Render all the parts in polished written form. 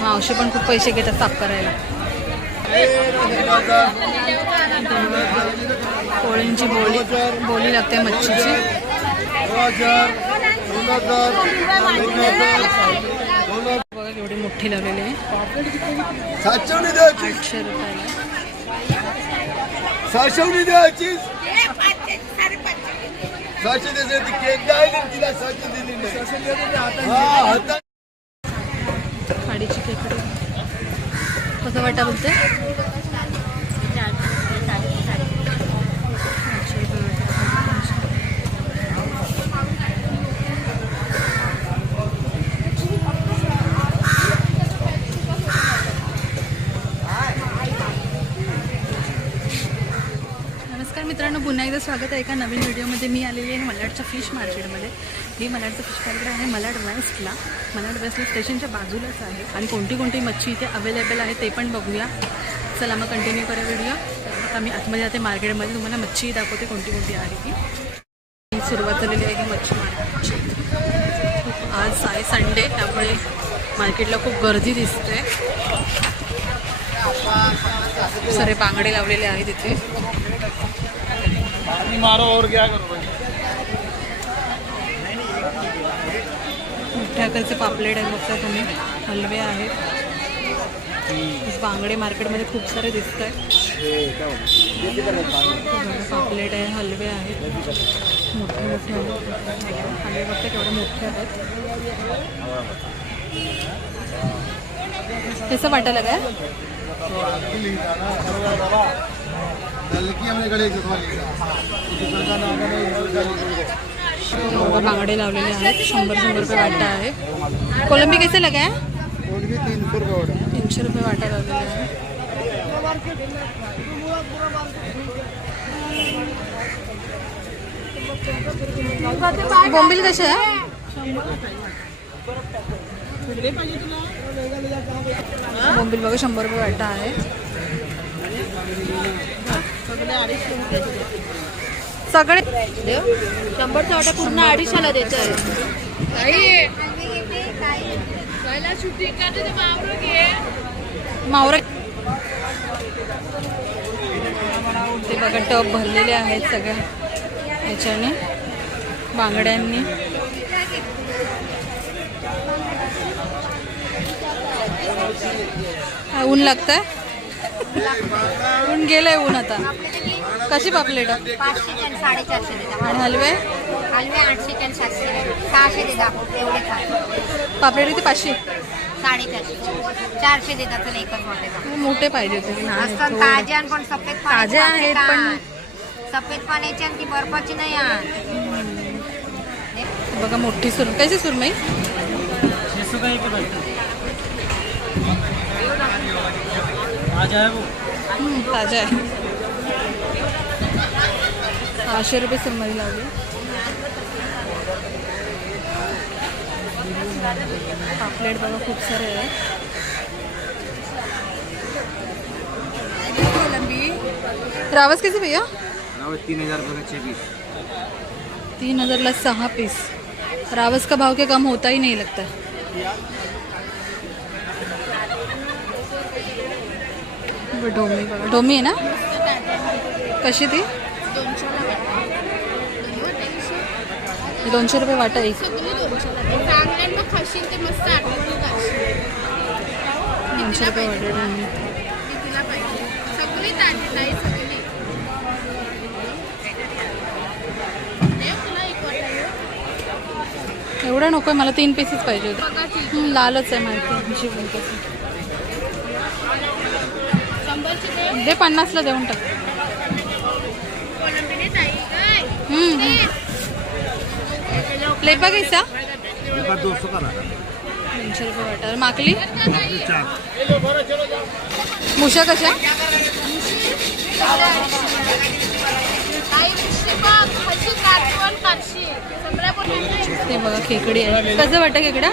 मावशी पण खूप पैसे घेतात साफ करायला. कोळींची बोली लागते मच्छीची. बघा एवढी मोठी लावलेली आहे. 800 रुपयाला. 600 द्यायची. 600 द्यायची. केक द्यायला तिला 600 दिली नाही. खाडीची खेकडी कसं वाटा बोलते. नमस्कार मित्रांनो, पुन्हा एकदा स्वागत आहे एका नवीन व्हिडिओमध्ये. मी आलेली आहे मलाडच्या फिश मार्केटमध्ये. ही मलाडचं फिश मार्केट आहे मलाड वेस्टला. मलाड वेस्टला स्टेशनच्या बाजूलाच आहे. आणि कोणती कोणती मच्छी इथे अवेलेबल आहे ते पण बघूया. चला मग कंटिन्यू करा व्हिडिओ. आता मी आतमध्ये जाते मार्केटमध्ये, तुम्हाला मच्छी दाखवते कोणती कोणती आहे ती. सुरुवात झालेली आहे की मच्छी मार्केटची. आज आहे संडे, त्यामुळे मार्केटला खूप गर्दी दिसते. सारे बांगडे लावलेले आहेत इथे. मोठ्या आकारचे पापलेट आहेत बघता तुम्ही. हलवे आहेत. बांगडे मार्केटमध्ये खूप सारे दिसत आहेत. पापलेट आहे, हलवे आहेत, मोठे मोठे आहेत. हलवे बघता केवढे मोठे आहेत. कसं वाटायला काय. बांगडे लावलेले आहेत. 100 रुपये वाटा आहे. कोलंबी कैसे लगा है. 300 रुपये वाटा लावलेला आहे. बोंबील कसे आहे. बोंबील बघा 100 रुपये वाटा आहे. सगळे 100चा वाटा पूर्ण 250ला देतोय. मावरा ते बघा टब भरलेले आहेत सगळ्या ह्याच्याने बांगड्यांनी. ऊन लागतंय. ऊन गेलंय ऊन आता. कशी पापलेट. 500-450 देतात. आणि हलवे 800-700 देतात. एवढे काय पापलेट किती 500 450 देतात. चला एकच वाटायचा. मोठे पाहिजे होते. असतात ताज्या पण सफेद ताजे आहेत पण सफेद पाण्याची आणि ती बर्फाची नाही. बघा मोठी सुरमई. कैसे सुरमई. ताजा आहे. 600 रुपये सुरमई लावली. पापलेट बघा खूप सारे आहे. रावस कैसे भैया. 3000 रुपये 6 पीस. 3000 6 पीस. रावस का भाव के कम होता ही नहीं लगता. ढोमी बघा. ढोमी आहे ना. कशी ती 200 रुपये वाटा एक. 200 रुपये वाटा. एवढा नको आहे मला. 3 पीसेस पाहिजे होते. लालच आहे माहिती. दे 50ला देऊन टाक. लेपा कैसा. 200 रुपये वाटा. माकली मुशा कशा. ते बघा खेकडी आहे. कसं वाटतं खेकडा.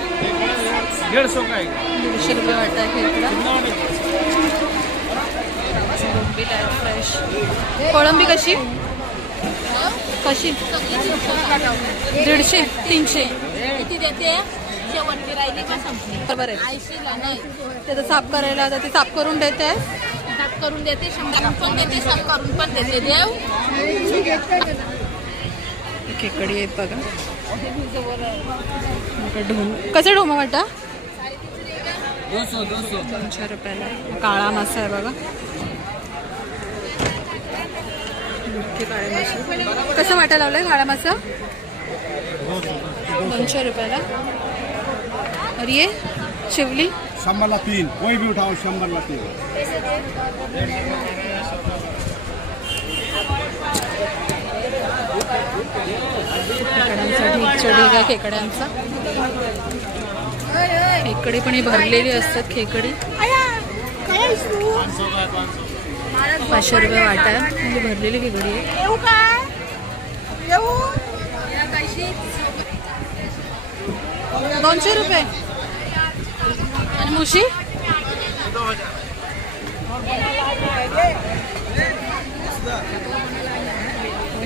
150 रुपये वाटा आहे खेकडा. फ्रेश. कोळंबी कशी. कशी 150 300 किती देते. शेवटची राहिली का संपली बरोबर आहे 80ला नाही ते तर साफ करायला आता ते साफ करून देते साफ करून देते 100 पण देते साफ करून पण देते देव खेकडी आहेत बघा ढोम कसं ढोमा वाटा 200 रुपयाला काळा मासा आहे बघा मोठे काळे मासे कसं वाटा लावलाय काळा मासा 200 रुपयाला और ये शिवली 100 ला 3 कोई भी उठाओ 100 ला 3 खेकड्यांसाठी चढी का खेकड्यांचा खेकडी पण ही भरलेली असतात खेकडी 500 रुपये वाटा आहे म्हणजे भरलेली खेकडी आहे 200 रुपये आणि मुशी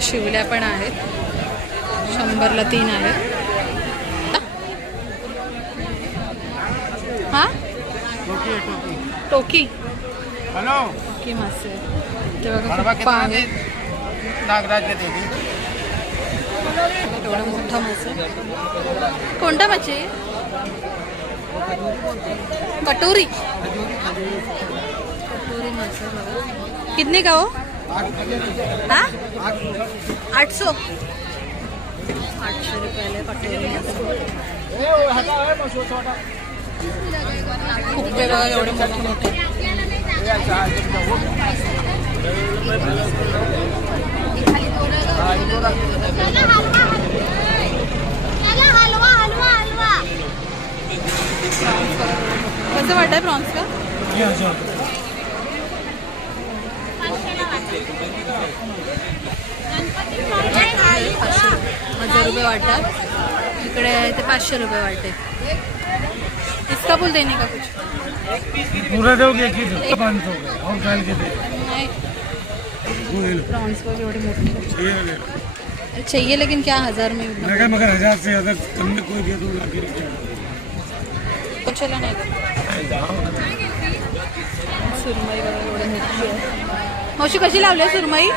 शिवल्या पण आहेत 100ला 3 आहेत हा टोकी हेलो टोकी मासे ते बघा खूप आहे एवढा मोठा मासा कोणता मासे कटोरी कटोरी मासा बघा कितने का हो हाँ 800 रुपयाला कटोरी मासा खूप वेगळं एवढे मोठे मोठे कसं वाटतंय प्रॉन्स का 1000 रुपये वाटतात इकडे ते 500 रुपये वाटते इसका बोल देने का कुछ पूरा दोगे कि 500 और डाल के दे नहीं प्रॉन्स को एवढे मोठे चाहिए लेकिन क्या 1000 में उतना मगर 1000 से ज्यादा कम में कोई दे दूंगा कुछ चला नाही सुरमई बघा एवढे मोठी आहे मावशी कशी लावली आहे सुरमई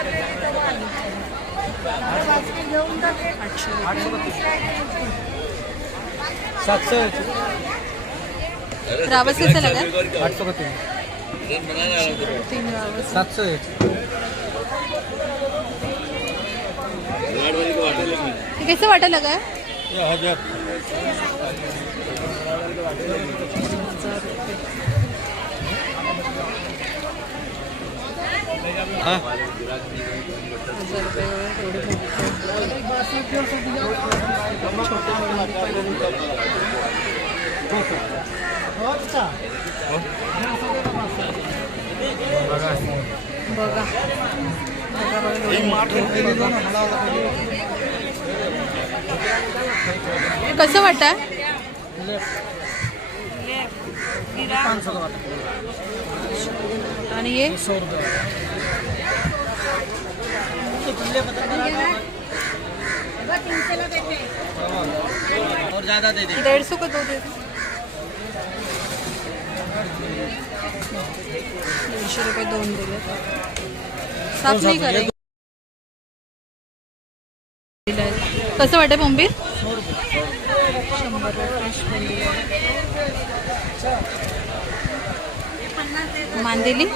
700 रावस कैसा लगा 800 का 3 रावस 700 है ये कैसे वाटा लगा है 1000 हाँ 1000 रुपये एवढे बघा कसं वाटतं आणि ये 100 रुपये और ज्यादा दे दे 150 को 2 दे 200 रुपये 2 दिले साफ नाही करेल कसं वाटतं बोंबील 100 रुपये मांदेली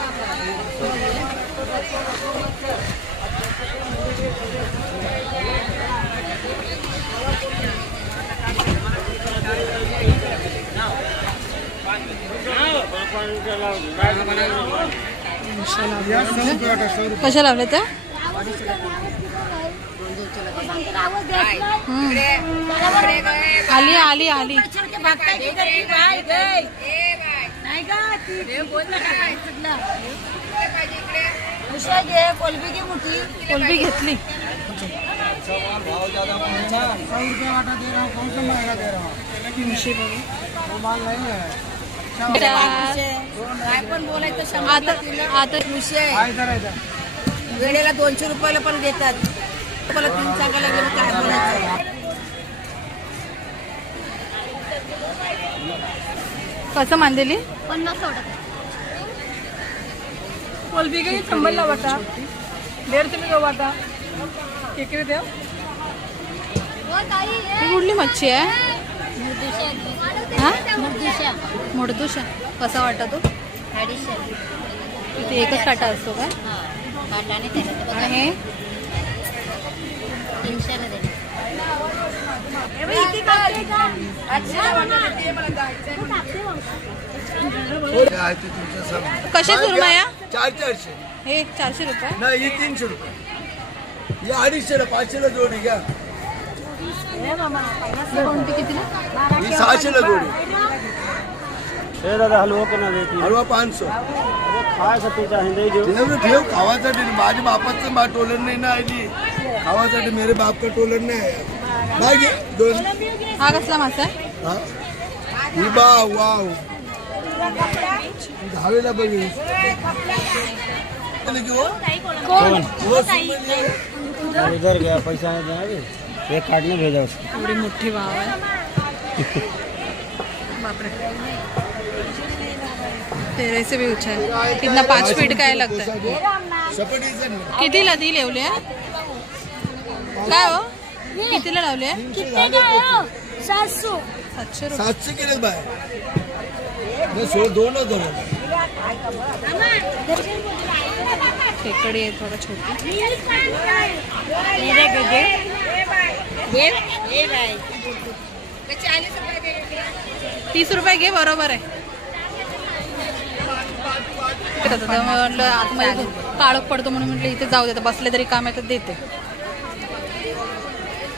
कशा लावल्या त्या आली आली आली कोलबी घेतली 300 पण बोलायचं आता वेळेला 200 रुपयाला पण देतात मला 3 सांगायला गेलं काय बोलायचं कसं मांदेली 50 सोडत. कोलबी गई संभलला वाटा 1.5 किलो वाटा केकडे द्या. ही कुठली मच्छी आहे हा मुडदुशा. कसा वाटा तो? 250. इथे एकच काटा असतो का? काटाने त्याला आणि हे 300 ला दे. आहे ते तुमच्या समोर. कशी सुरमया? 400. हे 400 रुपये. नाही ही 300 रुपये. ही 250 500 ला जोडी घ्या. कोणती कितीला? ही 600 ला जोडी. दादा हलवा कोणा देते हलवा 500. खायसाठी चाहीदे जो ठेव खावासाठी. माझ्या बापाचं टोलन नाही ना आली खावासाठी. मेरे बाप का टोलन नाही आहे. बाई दोन. हा कसला मासा आहे? हा ही बा वाव दहावीला बघू. उधर गया पैसा नहीं देना भी एक काटने भेजा उसको. एवढी मोठी वाव आहे. बापरे. तेरे से भी ऊंचा है. कितना 5 फीट काय लागतं? कितीला ती लावली आहे? काय हो कितीला लावली आहे? 700 रुपये. 700 केले बाय. दोनच दोन. खेकडी आहे थोडा छोटी. 30 रुपये घे बरोबर आहे. म्हटलं आतमध्ये काळोख पडतो म्हणून म्हटलं इथे जाऊ देतं. बसले तरी काम येतात देते.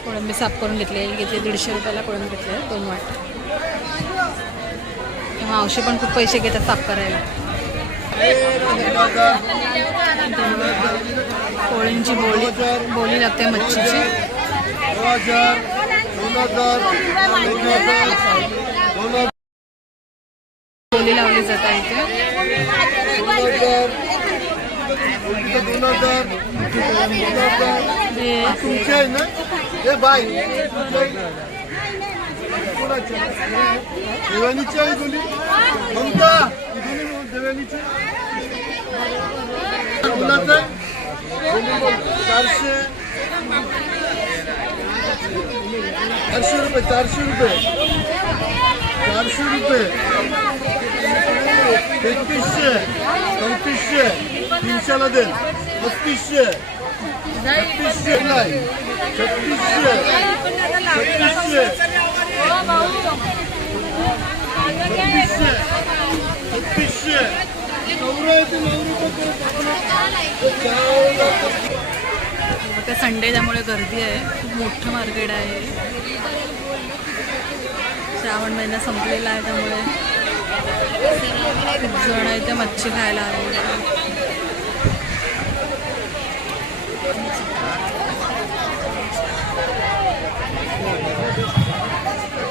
कोळंबी साफ करून घेतले 150 रुपयाला कोळंबी घेतले 2 वाट. मावशी पण खूप पैसे घेतात साफ करायला. कोळींची बोली लागते मच्छीची. बोली लावली जाते इथे. 2000 तुमचे आहे ना हे बाय. देवानीची आहे कोणी ममता देवानीची. 400 रुपये. 400 रुपये. 3300 3400 300 ला दे. 3500 3600 नाही 3600 आता संडे त्यामुळे गर्दी आहे. खूप मोठं मार्केट आहे. श्रावण महिना संपलेला आहे त्यामुळे खूप जण इथे मच्छी खायला आले.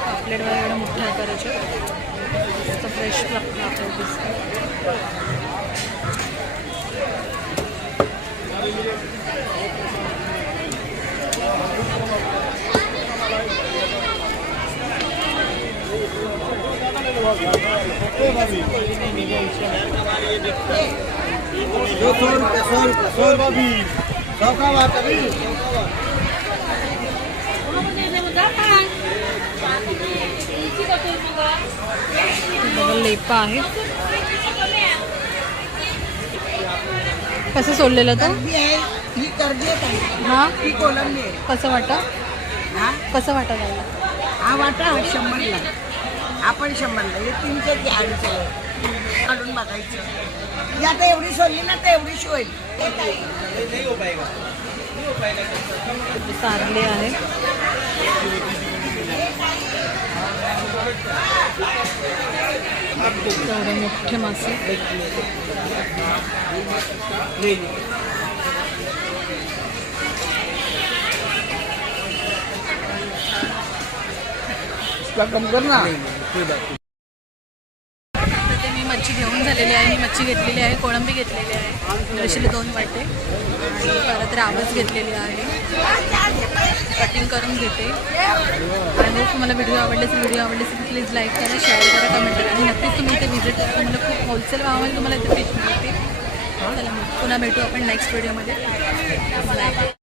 पापलेट वगैरे मोठ्या आकाराचे मस्त फ्रेश लागतं आपल्याला दिसतं. लेपा आहे. कसं सोडलेलं तर हा कसं वाटा? कसं वाटा लागला? हा वाटा 100ला. आपण 100ला. हे 300 काढून बघायचं. ही आता एवढी सोडली ना तर एवढीशी होईल. सारले आहे. एवढे मोठे मासे. कम कर ना. मी मच्छी घेऊन झालेली आहे. मी मच्छी घेतलेली आहे, कोळंबी घेतलेली आहे, रशीला 2 वाटे आणि परत रावस घेतलेली आहे. कटिंग करून घेते. आणि तुम्हाला व्हिडिओ आवडल्यास प्लीज लाईक करा, शेअर करा, कमेंट करा आणि नक्कीच तुम्ही इथे व्हिजिट करा. तुम्हाला खूप होलसेल भावामध्ये तुम्हाला इथे फिश मिळते. चला मग पुन्हा भेटू आपण नेक्स्ट व्हिडिओमध्ये. बाय.